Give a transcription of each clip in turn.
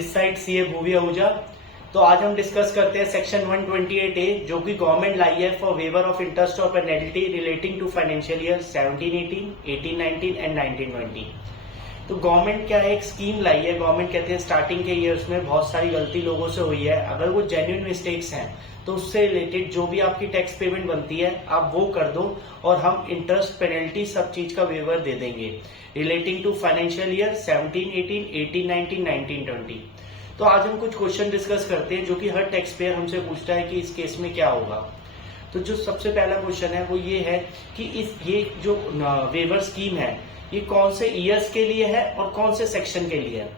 This side CA Bhuvi Ahuja. तो आज हम डिस्कस करते हैं सेक्शन 128A जो कि गवर्नमेंट लाई है फॉर वेवर ऑफ इंटरेस्ट और penalty relating to financial year 17-18, 18-19 and 19-20। तो गवर्नमेंट क्या है, एक स्कीम लाई है। गवर्नमेंट कहते हैं स्टार्टिंग के ईयर्स में बहुत सारी गलती लोगों से हुई है, अगर वो जेन्युइन मिस्टेक्स हैं तो उससे रिलेटेड जो भी आपकी टैक्स पेमेंट बनती है आप वो कर दो और हम इंटरेस्ट पेनल्टी सब चीज का वेवर दे देंगे रिलेटिंग टू फाइनेंशियल ईयर 17-18, 18-19, 19-20। तो आज हम कुछ क्वेश्चन डिस्कस करते हैं जो कि हर टैक्स पेयर हमसे पूछता है कि इस केस में क्या होगा। तो जो सबसे पहला क्वेश्चन है वो ये है कि ये जो वेवर स्कीम है ये कौन से ईयर्स के लिए है और कौन से सेक्शन के लिए है।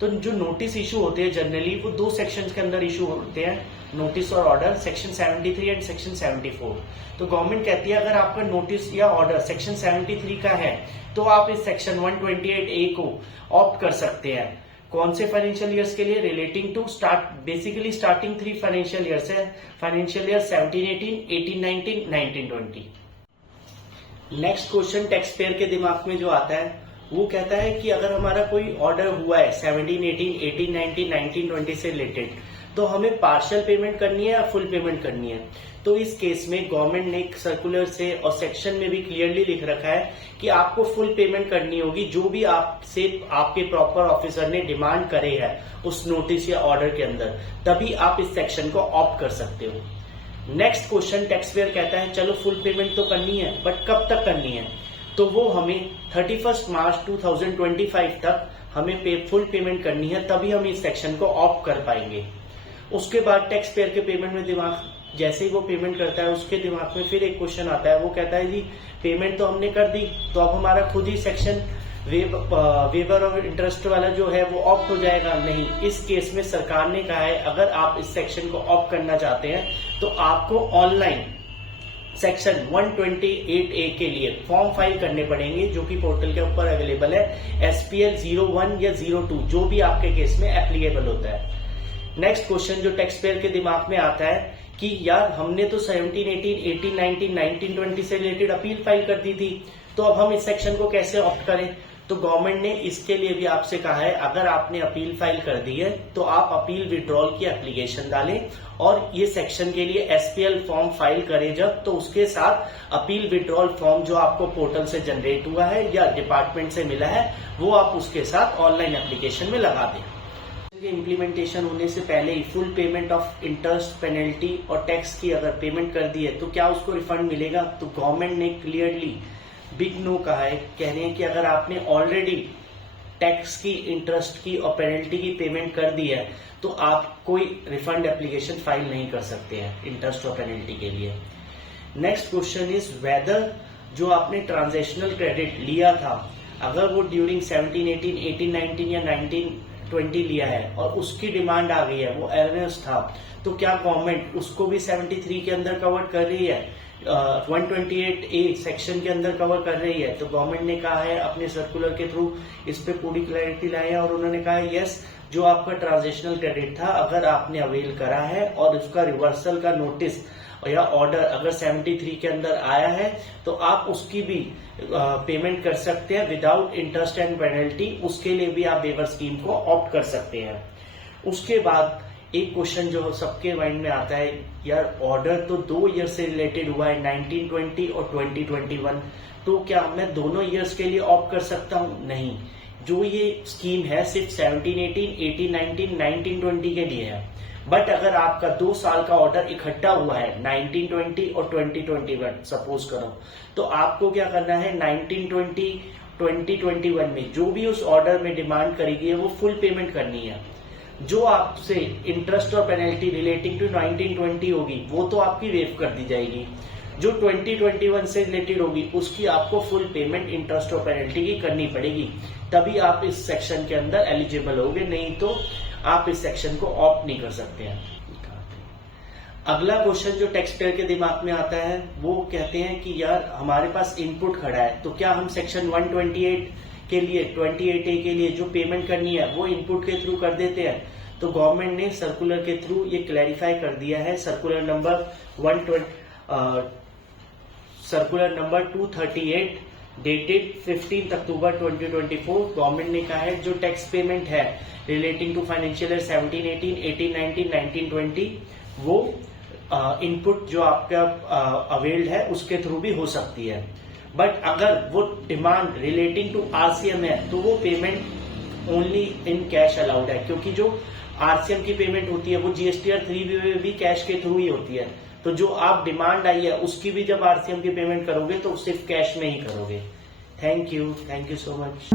तो जो नोटिस इशू होते हैं जनरली वो दो सेक्शन के अंदर इशू होते हैं, नोटिस और ऑर्डर, सेक्शन 73 एंड सेक्शन 74। तो गवर्नमेंट कहती है अगर आपका नोटिस या ऑर्डर सेक्शन 73 का है तो आप इस सेक्शन 128A को ऑप्ट कर सकते हैं। कौन से फाइनेंशियल ईयर्स के लिए? Relating to basically starting 3 financial years है, financial year 17-18, 18-19, 19-20। Next question taxpayer के दिमाग में जो आता है वो कहता है कि अगर हमारा कोई ऑर्डर हुआ है 17-18, 18-19, 19-20 से रिलेटेड तो हमें पार्शियल पेमेंट करनी है या फुल पेमेंट करनी है। तो इस केस में गवर्नमेंट ने एक सर्कुलर से और सेक्शन में भी क्लियरली लिख रखा है कि आपको फुल पेमेंट करनी होगी जो भी आपसे आपके प्रॉपर ऑफिसर ने डिमांड करे है उस नोटिस या ऑर्डर के अंदर, तभी आप इस सेक्शन को ऑप्ट कर सकते हो। नेक्स्ट क्वेश्चन टैक्स पेयर कहता है चलो फुल पेमेंट तो करनी है बट कब तक करनी है। तो वो हमें 31 मार्च 2025 तक हमें फुल पेमेंट करनी है, तभी हम इस सेक्शन को ऑप्ट कर पाएंगे। उसके बाद टैक्स पेयर के पेमेंट में दिमाग जैसे ही वो पेमेंट करता है उसके दिमाग में फिर एक क्वेश्चन आता है, वो कहता है जी पेमेंट तो हमने कर दी तो अब हमारा खुद ही सेक्शन वेवर और इंटरेस्ट वाला जो है वो ऑप्ट हो जाएगा। नहीं, इस केस में सरकार ने कहा है अगर आप इस सेक्शन को ऑप्ट करना चाहते हैं तो आपको ऑनलाइन सेक्शन 128A के लिए फॉर्म फाइल करने पड़ेंगे जो कि पोर्टल के ऊपर अवेलेबल है, SPL 01 या 02 जो भी आपके केस में एप्लीकेबल होता है। नेक्स्ट क्वेश्चन जो टैक्स पेयर के दिमाग में आता है कि यार हमने तो 17-18, 18-19, 19-20 से रिलेटेड अपील फाइल कर दी थी तो अब हम इस सेक्शन को कैसे ऑप्ट करें। तो गवर्नमेंट ने इसके लिए भी आपसे कहा है अगर आपने अपील फाइल कर दी है तो आप अपील विड्रॉल की एप्लीकेशन डालें और ये सेक्शन के लिए SPL फॉर्म फाइल करें जब, तो उसके साथ अपील विड्रॉल फॉर्म जो आपको पोर्टल से जनरेट हुआ है या डिपार्टमेंट से मिला है वो आप उसके साथ ऑनलाइन एप्लीकेशन में लगा दें। इम्प्लीमेंटेशन होने से पहले ही full payment of interest, penalty और टैक्स की अगर पेमेंट कर दी है तो क्या उसको रिफंड मिलेगा। तो गवर्नमेंट ने क्लियरली बिग नो कहा है, कह रहे हैं कि अगर आपने ऑलरेडी टैक्स की, इंटरेस्ट की और पेनल्टी की पेमेंट कर दी है तो आप कोई रिफंड एप्लीकेशन फाइल नहीं कर सकते हैं इंटरेस्ट और पेनल्टी के लिए। नेक्स्ट क्वेश्चन इज वेदर जो आपने ट्रांजैक्शनल क्रेडिट लिया था अगर वो ड्यूरिंग 17-18, 18-19 या 19-20 लिया है और उसकी डिमांड आ गई है, वो अर्नेस्ट था, तो क्या गवर्नमेंट उसको भी 73 के अंदर कवर कर रही है, 128A सेक्शन के अंदर कवर कर रही है। तो गवर्नमेंट ने कहा है अपने सर्कुलर के थ्रू इस पे पूरी क्लैरिटी लाए हैं और उन्होंने कहा है यस जो आपका ट्रांजैक्शनल क्रेडिट था अगर आपने अवेल करा है और उसका रिवर्सल का नोटिस या ऑर्डर अगर 73 के अंदर आया है तो आप उसकी भी पेमेंट कर सकते हैं विदाउट इंटरेस्ट एंड पेनल्टी। उसके लिए भी आप वेवर स्कीम को ऑप्ट कर सकते हैं। उसके बाद एक क्वेश्चन जो सबके माइंड में आता है, यार ऑर्डर तो 2 ईयर से रिलेटेड हुआ है 1920 और 2021, तो क्या मैं दोनों ईयर्स के लिए ऑप्ट कर सकता हूं? नहीं, जो ये स्कीम है सिर्फ 17-18, 18-19, 19-20 के लिए है। बट अगर आपका 2 साल का ऑर्डर इकट्ठा हुआ है 1920 और 2021 सपोज करो, तो आपको क्या करना है 1920, 2021 में जो भी उस ऑर्डर में डिमांड करी गई है वो फुल पेमेंट करनी है। जो आपसे इंटरेस्ट और पेनल्टी रिलेटिंग टू 1920 होगी वो तो आपकी वेव कर दी जाएगी, जो 2021 से रिलेटेड होगी उसकी आपको फुल पेमेंट इंटरेस्ट और पेनल्टी की करनी पड़ेगी, तभी आप इस सेक्शन के अंदर एलिजिबल होगे, नहीं तो आप इस सेक्शन को ऑप्ट नहीं कर सकते हैं। अगला क्वेश्चन जो टैक्स पेयर के दिमाग में आता है वो कहते हैं कि यार हमारे पास इनपुट खड़ा है तो क्या हम सेक्शन 128 के लिए 28A के लिए जो पेमेंट करनी है वो इनपुट के थ्रू कर देते हैं। तो गवर्नमेंट ने सर्कुलर के थ्रू ये क्लैरिफाई कर दिया है, सर्कुलर नंबर 238 डेटेड 15 अक्टूबर 2024। गवर्नमेंट ने कहा है जो टैक्स पेमेंट है रिलेटिंग टू फाइनेंशियल ईयर 17-18, 18-19, 19-20 वो इनपुट जो आपका अवेल्ड है उसके थ्रू भी हो सकती है। बट अगर वो डिमांड रिलेटिंग टू आरसीएम है तो वो payment only in cash allowed है, क्योंकि जो आरसीएम की पेमेंट होती है वो जीएसटीआर 3 में भी कैश के थ्रू ही होती है। तो जो आप डिमांड आई है उसकी भी जब आरसीएम की पेमेंट करोगे तो सिर्फ कैश में ही करोगे। Thank you so much.